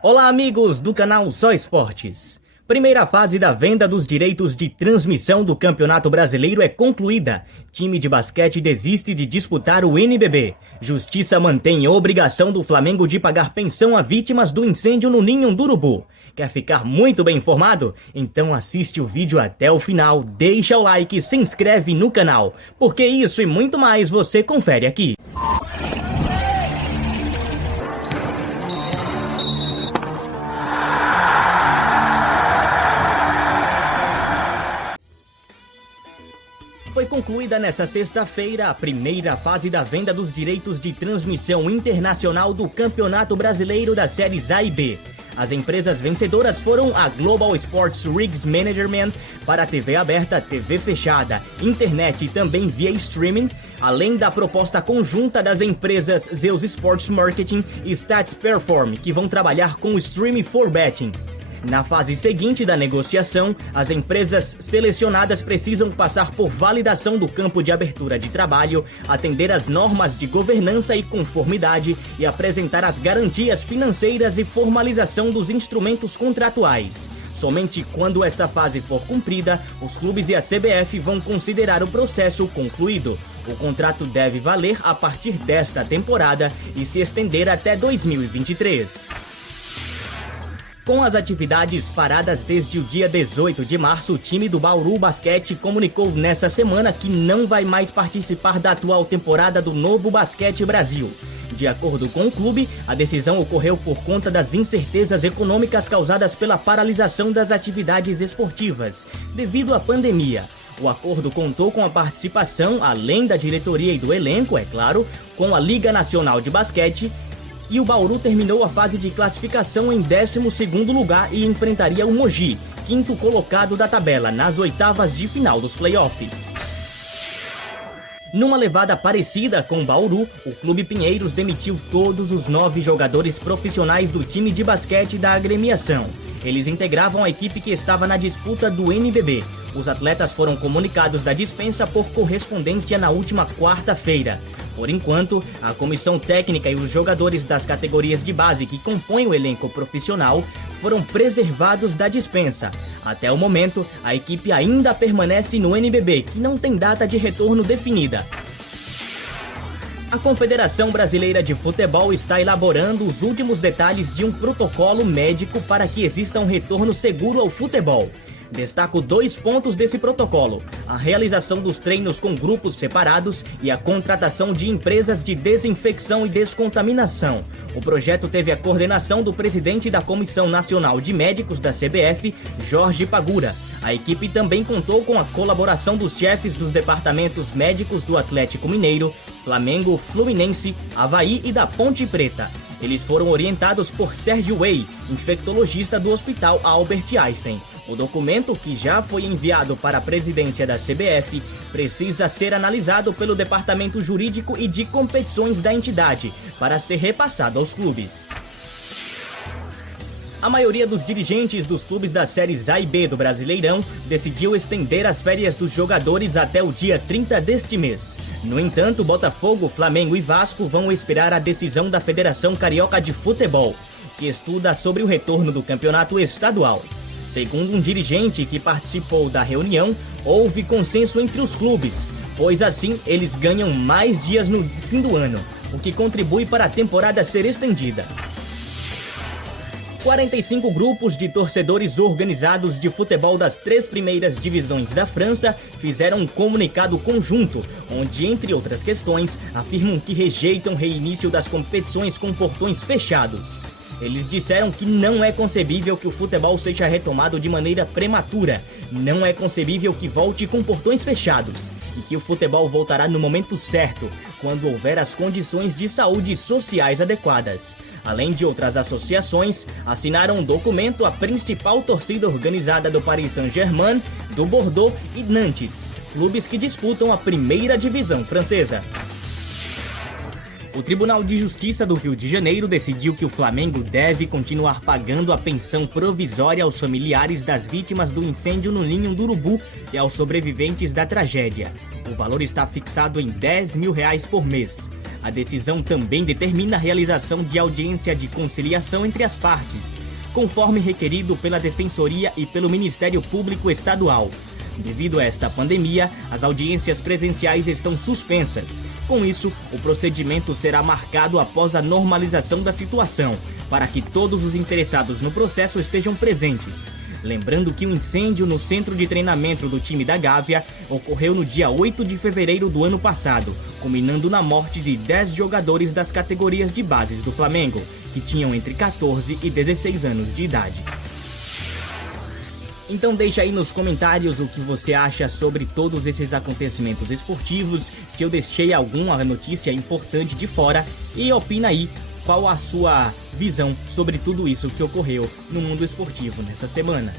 Olá, amigos do canal Só Esportes. Primeira fase da venda dos direitos de transmissão do Campeonato Brasileiro é concluída. Time de basquete desiste de disputar o NBB. Justiça mantém a obrigação do Flamengo de pagar pensão a vítimas do incêndio no Ninho do Urubu. Quer ficar muito bem informado? Então assiste o vídeo até o final, deixa o like e se inscreve no canal, porque isso e muito mais você confere aqui. Foi concluída nesta sexta-feira a primeira fase da venda dos direitos de transmissão internacional do Campeonato Brasileiro das séries A e B. As empresas vencedoras foram a Global Sports Rights Management para a TV aberta, TV fechada, internet e também via streaming, além da proposta conjunta das empresas Zeus Sports Marketing e Stats Perform, que vão trabalhar com o streaming for betting. Na fase seguinte da negociação, as empresas selecionadas precisam passar por validação do campo de abertura de trabalho, atender às normas de governança e conformidade e apresentar as garantias financeiras e formalização dos instrumentos contratuais. Somente quando esta fase for cumprida, os clubes e a CBF vão considerar o processo concluído. O contrato deve valer a partir desta temporada e se estender até 2023. Com as atividades paradas desde o dia 18 de março, o time do Bauru Basquete comunicou nesta semana que não vai mais participar da atual temporada do Novo Basquete Brasil. De acordo com o clube, a decisão ocorreu por conta das incertezas econômicas causadas pela paralisação das atividades esportivas, devido à pandemia. O acordo contou com a participação, além da diretoria e do elenco, é claro, com a Liga Nacional de Basquete, e o Bauru terminou a fase de classificação em 12º lugar e enfrentaria o Mogi, quinto colocado da tabela, nas oitavas de final dos playoffs. Numa levada parecida com o Bauru, o Clube Pinheiros demitiu todos os 9 jogadores profissionais do time de basquete da agremiação. Eles integravam a equipe que estava na disputa do NBB. Os atletas foram comunicados da dispensa por correspondência na última quarta-feira. Por enquanto, a comissão técnica e os jogadores das categorias de base que compõem o elenco profissional foram preservados da dispensa. Até o momento, a equipe ainda permanece no NBB, que não tem data de retorno definida. A Confederação Brasileira de Futebol está elaborando os últimos detalhes de um protocolo médico para que exista um retorno seguro ao futebol. Destaco 2 pontos desse protocolo: a realização dos treinos com grupos separados e a contratação de empresas de desinfecção e descontaminação. O projeto teve a coordenação do presidente da Comissão Nacional de Médicos da CBF, Jorge Pagura. A equipe também contou com a colaboração dos chefes dos departamentos médicos do Atlético Mineiro, Flamengo, Fluminense, Avaí e da Ponte Preta. Eles foram orientados por Sérgio Way, infectologista do Hospital Albert Einstein. O documento, que já foi enviado para a presidência da CBF, precisa ser analisado pelo Departamento Jurídico e de Competições da entidade, para ser repassado aos clubes. A maioria dos dirigentes dos clubes das séries A e B do Brasileirão decidiu estender as férias dos jogadores até o dia 30 deste mês. No entanto, Botafogo, Flamengo e Vasco vão esperar a decisão da Federação Carioca de Futebol, que estuda sobre o retorno do campeonato estadual. Segundo um dirigente que participou da reunião, houve consenso entre os clubes, pois assim eles ganham mais dias no fim do ano, o que contribui para a temporada ser estendida. 45 grupos de torcedores organizados de futebol das 3 primeiras divisões da França fizeram um comunicado conjunto, onde, entre outras questões, afirmam que rejeitam o reinício das competições com portões fechados. Eles disseram que não é concebível que o futebol seja retomado de maneira prematura, não é concebível que volte com portões fechados, e que o futebol voltará no momento certo, quando houver as condições de saúde sociais adequadas. Além de outras associações, assinaram um documento a principal torcida organizada do Paris Saint-Germain, do Bordeaux e Nantes, clubes que disputam a primeira divisão francesa. O Tribunal de Justiça do Rio de Janeiro decidiu que o Flamengo deve continuar pagando a pensão provisória aos familiares das vítimas do incêndio no Ninho do Urubu e aos sobreviventes da tragédia. O valor está fixado em R$10 mil por mês. A decisão também determina a realização de audiência de conciliação entre as partes, conforme requerido pela Defensoria e pelo Ministério Público Estadual. Devido a esta pandemia, as audiências presenciais estão suspensas. Com isso, o procedimento será marcado após a normalização da situação, para que todos os interessados no processo estejam presentes. Lembrando que o incêndio no centro de treinamento do time da Gávea ocorreu no dia 8 de fevereiro do ano passado, culminando na morte de 10 jogadores das categorias de bases do Flamengo, que tinham entre 14 e 16 anos de idade. Então deixa aí nos comentários o que você acha sobre todos esses acontecimentos esportivos, se eu deixei alguma notícia importante de fora, e opina aí qual a sua visão sobre tudo isso que ocorreu no mundo esportivo nessa semana.